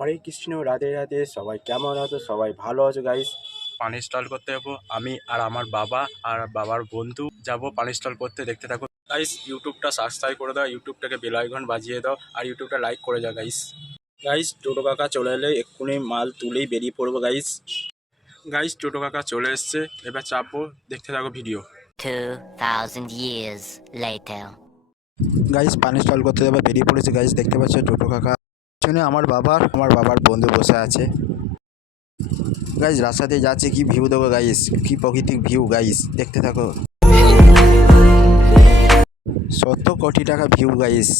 হরে কৃষ্ণ, রাধে রাধে। সবাই কেমন আছো? সবাই ভালো আছো গাইস? পানি স্টল করতে যাবো আমি আর আমার বাবা আর বাবার বন্ধু যাব পানি স্টল করতে। দেখতে থাকো গাইস। ইউটিউবটা সাবস্ক্রাইব করে দাও, ইউটিউবটাকে বেল আইকন বাজিয়ে দাও, আর ইউটিউবটা লাইক করে যাও গাইস। গাইস টোটো কাকা চলে এলে এক্ষুনি মাল তুলেই বেরিয়ে পড়বো গাইস। গাইস টোটো কাকা চলে এসছে, এবার চাপবো। দেখতে থাকো ভিডিও। 2000 years later. গাইস পানি স্টল করতে যাবো, বেরিয়ে পড়েছে গাইস। দেখতে পাচ্ছ টোটো কাকা পিছনে আমার বাবার বন্ধু বসে আছে গাইস। রাস্তা দিয়ে যাচ্ছে, কি ভিউ দেখো গাইস, কি প্রাকৃতিক ভিউ গাইস। দেখতে থাকো। 70 কোটি টাকা ভিউ গাইস।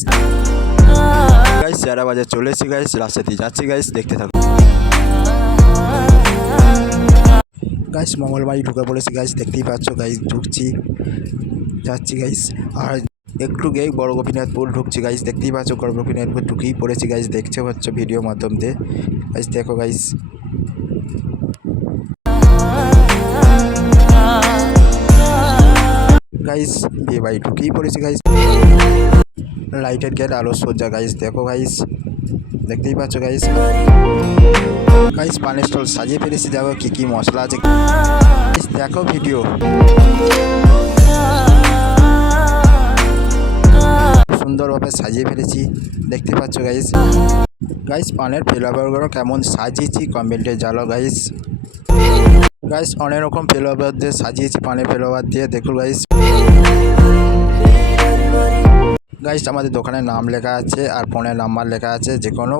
গাইস 11 বাজে চলে এসেছি গাইস, রাস্তা দিয়ে যাচ্ছি গাইস। দেখতে থাকো গাইস। মঙ্গলবাড়ি ঢুকে পড়েছি গাইস, দেখতেই পাচ্ছ গাইস। ঢুকছি, যাচ্ছি গাইস। আর একটু গিয়ে বড় গোপীনাথপুর ঢুকছি গাইস। দেখতেই পাচ্ছ বড় গোপীনাথপুর ঢুকেই পড়েছি গাইস। দেখতে পাচ্ছ ভিডিও মাধ্যম দিয়ে গাইস। দেখো গাইস। গাইস বিয়ে বাড়ি ঢুকেই পড়েছি গাইস। লাইটের গেট, আলো সজ্জা গাইস। দেখো গাইস, দেখতেই পাচ্ছ গাইস। গাইস পানি স্টল সাজিয়ে ফেলেছি, দেখো কি কি মশলা আছে গাইস। দেখো ভিডিও। সুন্দরভাবে সাজিয়ে ফেলেছি, দেখতে পাচ্ছ গাইস। গাইস পানের ফ্লেভারগুলো কেমন সাজিয়েছি কমেন্টে জানাও গাইস। গাইস অনেক রকম ফ্লেভার দিয়ে সাজিয়েছি, পানের ফ্লেভার দিয়ে। দেখো গাইস। গাইস আমাদের দোকানের নাম লেখা আছে আর ফোনের নাম্বার লেখা আছে। যে কোনো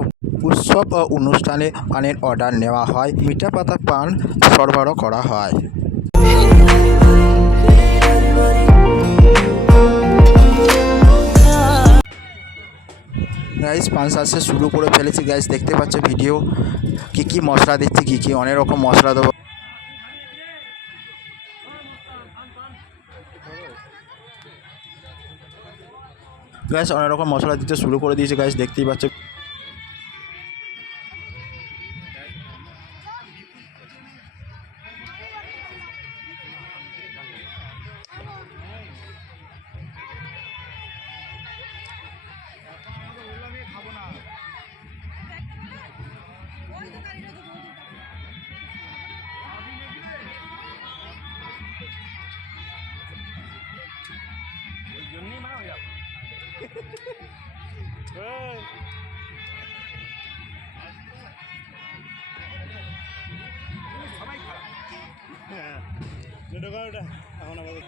উৎসব ও অনুষ্ঠানে পানের অর্ডার নেওয়া হয়, মিঠা পাতা পান সরবরাহ করা হয়। গাইস পান সাজতে শুরু করে ফেলেছি গাইস। দেখতে পাচ্ছ ভিডিও, কি কি মশলা দিচ্ছি, কি কি অনেক রকম মশলা দেবো গাইস। অনেক রকম মশলা দিতে শুরু করে দিয়েছে গাইস, দেখতেই পাচ্ছ। এখন আমাদের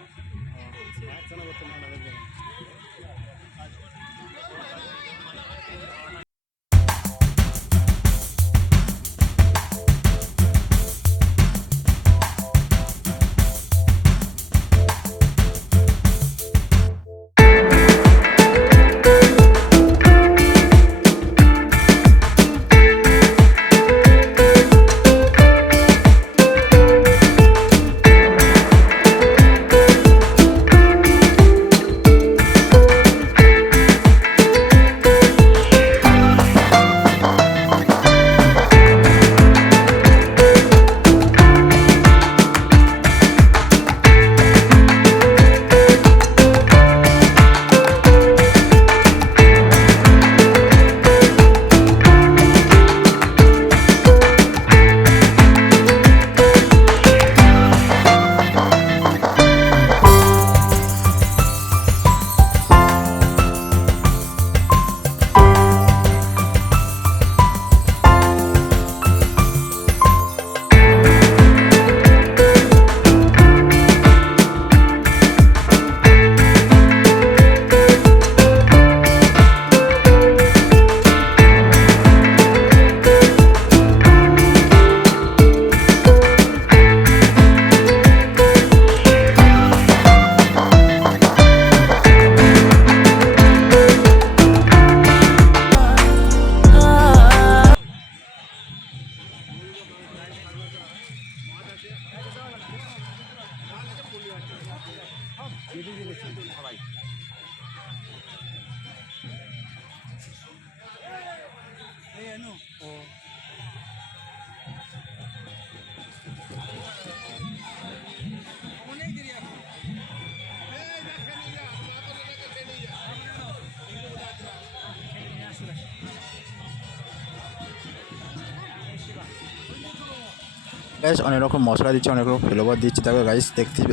গাইস অনেক রকম মশলা দিচ্ছে, অনেক রকম ফ্লেভার দিচ্ছে, দেখো গাইস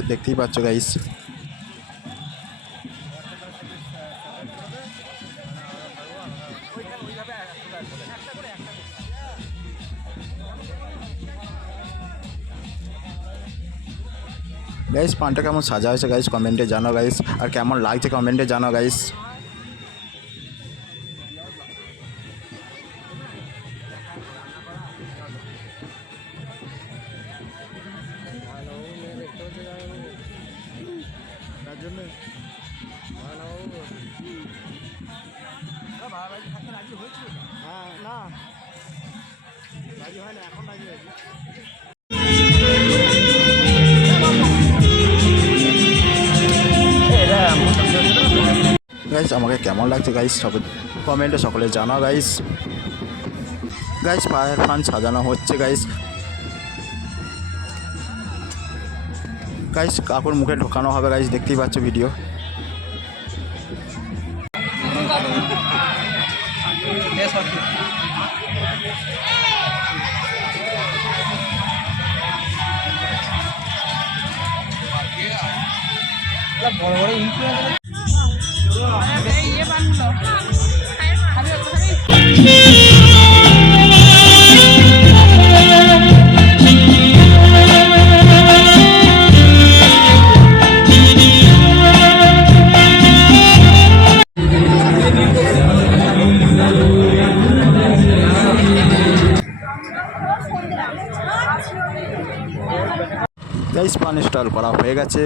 দেখতেই পাচ্ছ গাইস। গাইস পানটা কেমন সাজা হয়েছে গাইস কমেন্টে জানাও গাইস, আর কেমন লাগছে কমেন্টে জানাও গাইস। গাইস আমাকে কেমন লাগছে গাইস সব কমেন্টে সকলে জানাও গাইস। গাইস ফায়ার ফান সাজানো হচ্ছে গাইস। গাইস কাকুর মুখে ঢোকানো হবে গাইস, দেখতেই পাচ্ছ ভিডিও। গাইস পান স্টল করা হয়ে গেছে।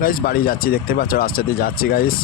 গাইস বাড়ি যাচ্ছি, দেখতে পাচ্ছ রাস্তা দিয়ে যাচ্ছি গাইস।